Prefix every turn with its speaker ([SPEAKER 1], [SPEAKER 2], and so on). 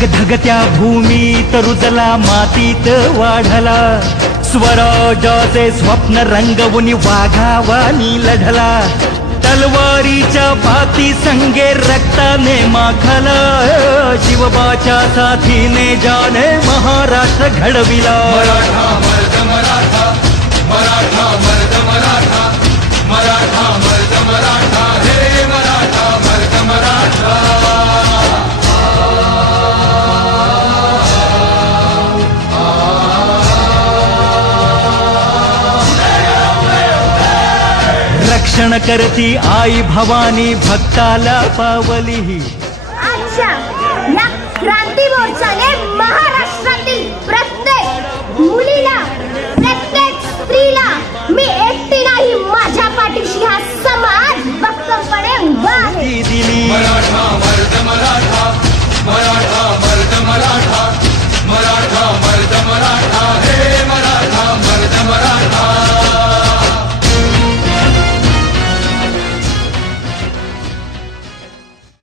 [SPEAKER 1] धगधगत्या भूमीत रुजला मातीत वाढला. स्वराजाचे स्वप्न रंगवून वाघावानी लढला. तलवारीच्या पाती संगे रक्ताने माखला. शिवबाच्या साथीने जाने महाराष्ट्र घडविला. रक्षण करती आई भवानी भक्ताला पावली.
[SPEAKER 2] अच्छा. या क्रांती मोर्चाने महाराष्ट्र